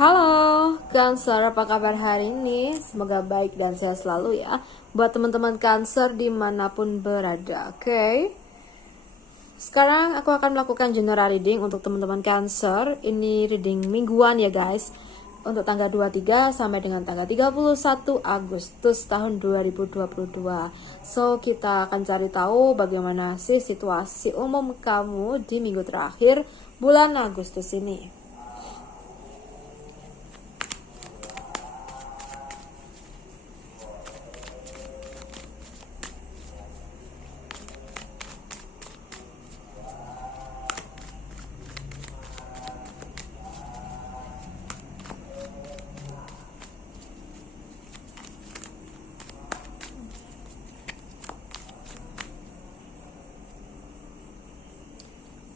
Halo, Cancer, apa kabar hari ini? Semoga baik dan sehat selalu ya. Buat teman-teman Cancer dimanapun berada, oke? Sekarang aku akan melakukan general reading untuk teman-teman Cancer. Ini reading mingguan ya guys. Untuk tanggal 23 sampai dengan tanggal 31 Agustus tahun 2022. So, kita akan cari tahu bagaimana sih situasi umum kamu di minggu terakhir bulan Agustus ini.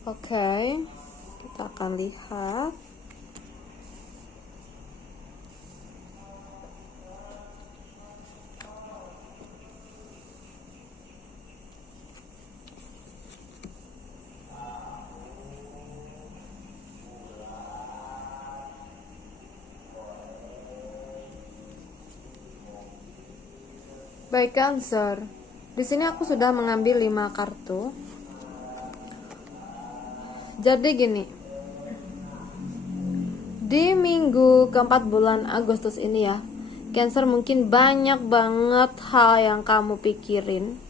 Oke, kita akan lihat. Baik Cancer, di sini aku sudah mengambil 5 kartu. Jadi gini, di minggu keempat bulan Agustus ini ya, Cancer mungkin banyak banget hal yang kamu pikirin.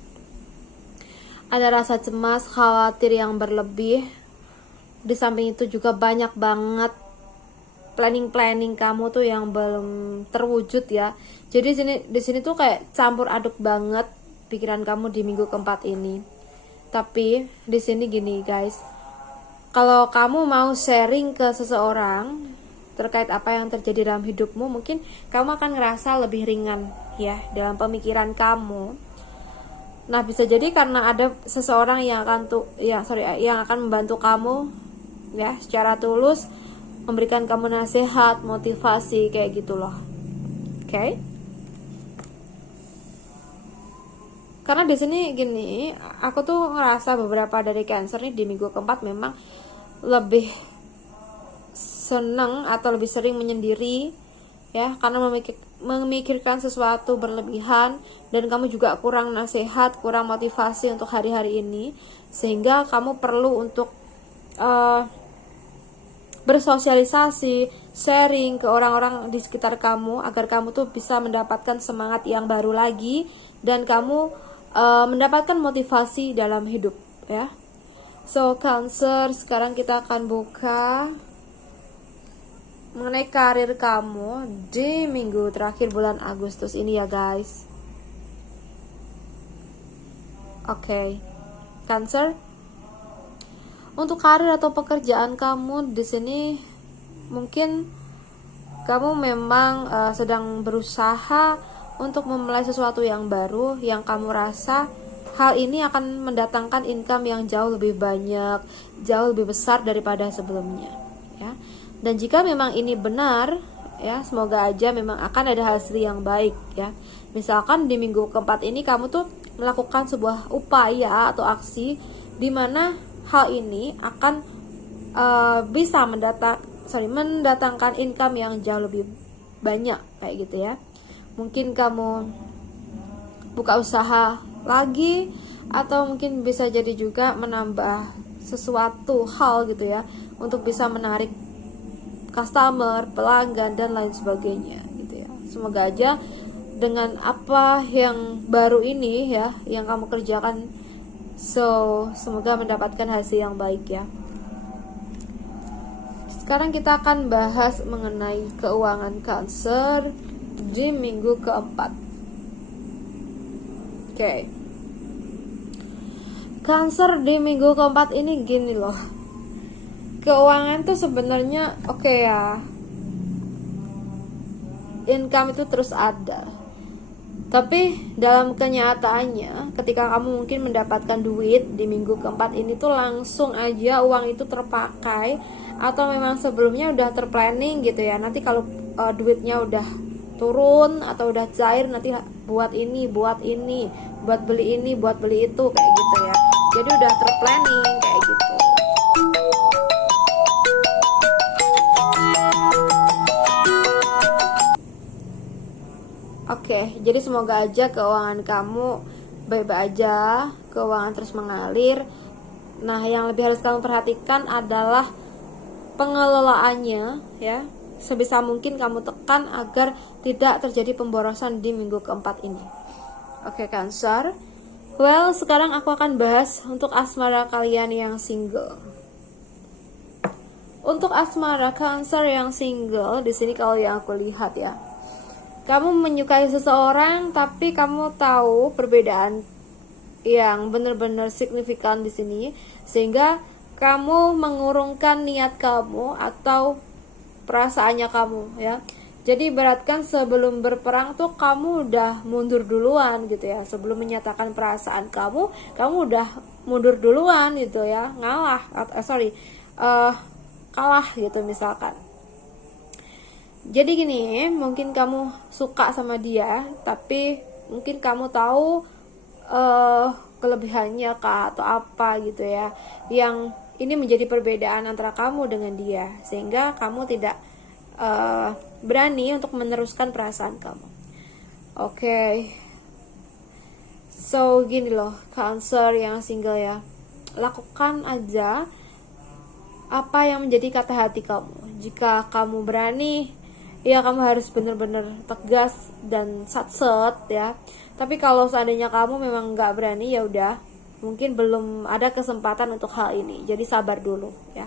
Ada rasa cemas, khawatir yang berlebih. Di samping itu juga banyak banget planning kamu tuh yang belum terwujud ya. Jadi di sini tuh kayak campur aduk banget pikiran kamu di minggu keempat ini. Tapi di sini gini guys, kalau kamu mau sharing ke seseorang terkait apa yang terjadi dalam hidupmu, mungkin kamu akan ngerasa lebih ringan ya dalam pemikiran kamu. Nah, bisa jadi karena ada seseorang yang akan membantu kamu ya secara tulus, memberikan kamu nasihat, motivasi kayak gitu loh. Oke? Karena di sini gini, aku tuh ngerasa beberapa dari Cancer nih di minggu keempat memang lebih seneng atau lebih sering menyendiri ya, karena memikirkan sesuatu berlebihan, dan kamu juga kurang nasihat, kurang motivasi untuk hari-hari ini, sehingga kamu perlu untuk bersosialisasi, sharing ke orang-orang di sekitar kamu agar kamu tuh bisa mendapatkan semangat yang baru lagi dan kamu mendapatkan motivasi dalam hidup ya. So Cancer, sekarang kita akan buka mengenai karir kamu di minggu terakhir bulan Agustus ini ya guys. Oke, Cancer, untuk karir atau pekerjaan kamu di sini mungkin kamu memang sedang berusaha untuk memulai sesuatu yang baru yang kamu rasa hal ini akan mendatangkan income yang jauh lebih banyak, jauh lebih besar daripada sebelumnya ya. Dan jika memang ini benar ya, semoga aja memang akan ada hasil yang baik ya. Misalkan di minggu keempat ini kamu tuh melakukan sebuah upaya atau aksi di mana hal ini akan bisa mendatangkan income yang jauh lebih banyak kayak gitu ya. Mungkin kamu buka usaha lagi, atau mungkin bisa jadi juga menambah sesuatu hal gitu ya untuk bisa menarik customer, pelanggan dan lain sebagainya gitu ya. Semoga aja dengan apa yang baru ini ya yang kamu kerjakan, semoga mendapatkan hasil yang baik ya. Sekarang kita akan bahas mengenai keuangan Cancer di minggu keempat. Oke. Cancer di minggu keempat ini gini loh. Keuangan tuh sebenarnya oke ya. Income itu terus ada. Tapi dalam kenyataannya ketika kamu mungkin mendapatkan duit di minggu keempat ini tuh langsung aja uang itu terpakai, atau memang sebelumnya udah terplanning gitu ya. Nanti kalau duitnya udah turun atau udah cair, nanti buat ini, buat beli ini, buat beli itu kayak gitu ya. Jadi udah terplanning kayak gitu. Oke, jadi semoga aja keuangan kamu baik-baik aja, keuangan terus mengalir. Nah, yang lebih harus kamu perhatikan adalah pengelolaannya ya. Sebisa mungkin kamu tekan agar tidak terjadi pemborosan di minggu keempat ini. Oke, Cancer. Well, sekarang aku akan bahas untuk asmara kalian yang single. Untuk asmara Cancer yang single, di sini kalau yang aku lihat ya, kamu menyukai seseorang tapi kamu tahu perbedaan yang benar-benar signifikan di sini, sehingga kamu mengurungkan niat kamu atau perasaannya kamu ya. Jadi ibaratkan sebelum berperang tuh kamu udah mundur duluan gitu ya. Sebelum menyatakan perasaan kamu udah mundur duluan gitu ya. Ngalah, kalah gitu misalkan. Jadi gini, mungkin kamu suka sama dia, tapi mungkin kamu tahu kelebihannya kah atau apa gitu ya. Yang ini menjadi perbedaan antara kamu dengan dia, sehingga kamu tidak berani untuk meneruskan perasaan kamu. Oke. So gini loh, Cancer yang single ya, lakukan aja apa yang menjadi kata hati kamu. Jika kamu berani, ya kamu harus benar-benar tegas dan satset ya. Tapi kalau seandainya kamu memang nggak berani, ya udah, mungkin belum ada kesempatan untuk hal ini. Jadi sabar dulu ya.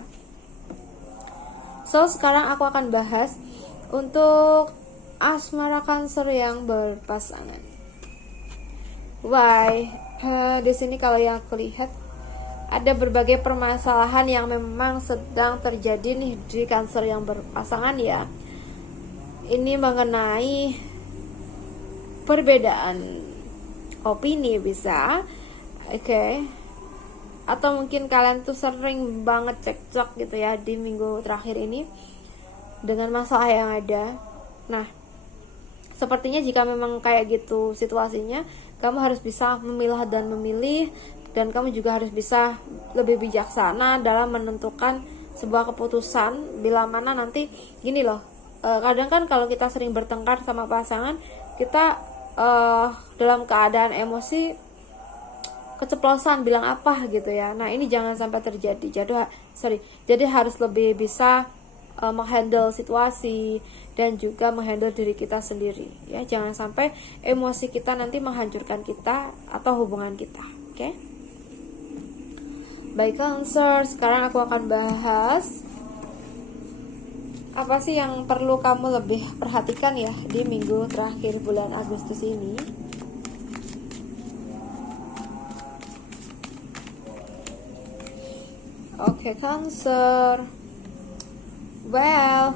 So, sekarang aku akan bahas untuk asmara Cancer yang berpasangan. Why? Di sini kalau yang aku lihat ada berbagai permasalahan yang memang sedang terjadi nih di Cancer yang berpasangan ya. Ini mengenai perbedaan opini bisa, oke. Atau mungkin kalian tuh sering banget cekcok gitu ya di minggu terakhir ini dengan masalah yang ada. Nah, sepertinya jika memang kayak gitu situasinya, kamu harus bisa memilah dan memilih, dan kamu juga harus bisa lebih bijaksana dalam menentukan sebuah keputusan. Bila mana nanti gini loh, kadang kan kalau kita sering bertengkar sama pasangan kita, dalam keadaan emosi keceplosan bilang apa gitu ya. Nah, ini jangan sampai terjadi. Jadi harus lebih bisa menghandle situasi dan juga menghandle diri kita sendiri ya. Jangan sampai emosi kita nanti menghancurkan kita atau hubungan kita. Oke? Baik Cancer, sekarang aku akan bahas apa sih yang perlu kamu lebih perhatikan ya di minggu terakhir bulan Agustus ini. Oke, Cancer. Well,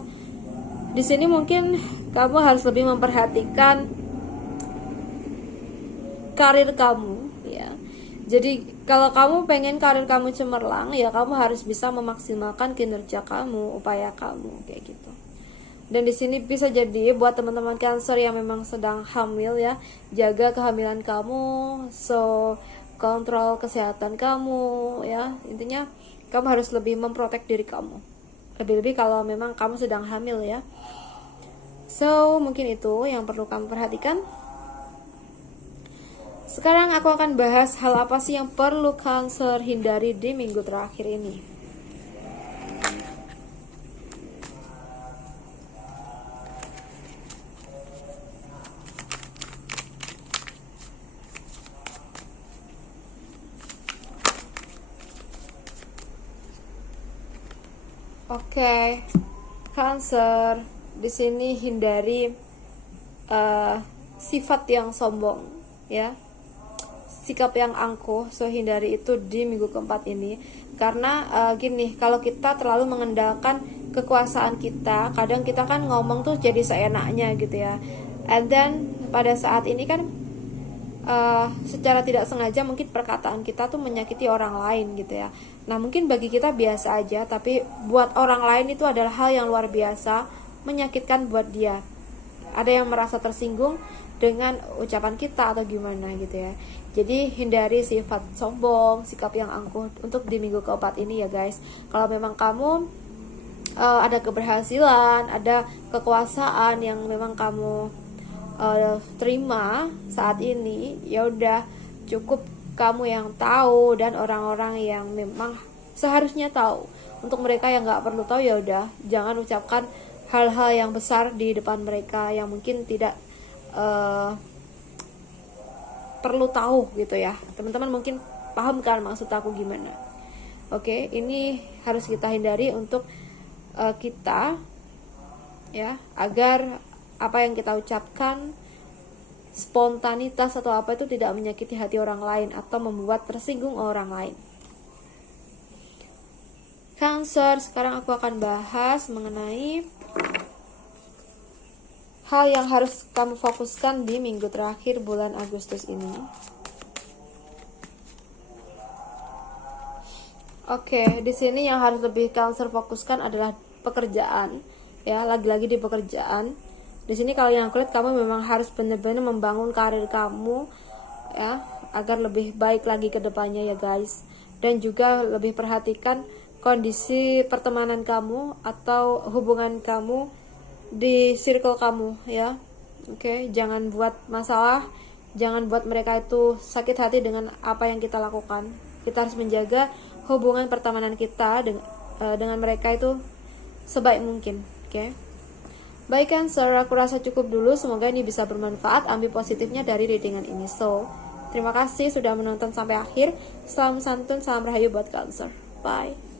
di sini mungkin kamu harus lebih memperhatikan karir kamu ya. Jadi kalau kamu pengen karir kamu cemerlang, ya kamu harus bisa memaksimalkan kinerja kamu, upaya kamu kayak gitu. Dan di sini bisa jadi buat teman-teman Cancer yang memang sedang hamil ya, jaga kehamilan kamu, so kontrol kesehatan kamu ya. Intinya kamu harus lebih memprotek diri kamu. Lebih-lebih kalau memang kamu sedang hamil ya. So, mungkin itu yang perlu kamu perhatikan. Sekarang aku akan bahas hal apa sih yang perlu Cancer hindari di minggu terakhir ini. Oke, Cancer, di sini hindari sifat yang sombong, ya, sikap yang angkuh. So hindari itu di minggu keempat ini, karena gini, kalau kita terlalu mengandalkan kekuasaan kita, kadang kita kan ngomong tuh jadi seenaknya gitu ya. And then pada saat ini kan secara tidak sengaja mungkin perkataan kita tuh menyakiti orang lain gitu ya. Nah, mungkin bagi kita biasa aja, tapi buat orang lain itu adalah hal yang luar biasa, menyakitkan buat dia. Ada yang merasa tersinggung dengan ucapan kita atau gimana gitu ya. Jadi hindari sifat sombong, sikap yang angkuh untuk di minggu keempat ini ya guys. Kalau memang kamu ada keberhasilan, ada kekuasaan yang memang kamu terima saat ini, ya udah cukup kamu yang tahu dan orang-orang yang memang seharusnya tahu. Untuk mereka yang nggak perlu tahu, ya udah jangan ucapkan hal-hal yang besar di depan mereka yang mungkin tidak perlu tahu gitu ya. Teman-teman mungkin paham kan maksud aku gimana? Oke, ini harus kita hindari untuk kita ya, agar apa yang kita ucapkan, spontanitas atau apa itu tidak menyakiti hati orang lain atau membuat tersinggung orang lain. Cancer, sekarang aku akan bahas mengenai hal yang harus kamu fokuskan di minggu terakhir bulan Agustus ini. Oke, di sini yang harus lebih Cancer fokuskan adalah pekerjaan, ya, lagi-lagi di pekerjaan. Di sini kalau yang kulit, kamu memang harus benar-benar membangun karir kamu, ya, agar lebih baik lagi ke depannya ya guys. Dan juga lebih perhatikan kondisi pertemanan kamu atau hubungan kamu di circle kamu ya. Oke, jangan buat masalah, jangan buat mereka itu sakit hati dengan apa yang kita lakukan. Kita harus menjaga hubungan pertemanan kita dengan mereka itu sebaik mungkin. Oke. Baik Cancer, aku rasa cukup dulu. Semoga ini bisa bermanfaat. Ambil positifnya dari readingan ini. So, terima kasih sudah menonton sampai akhir. Salam santun, salam rahayu buat Cancer. Bye.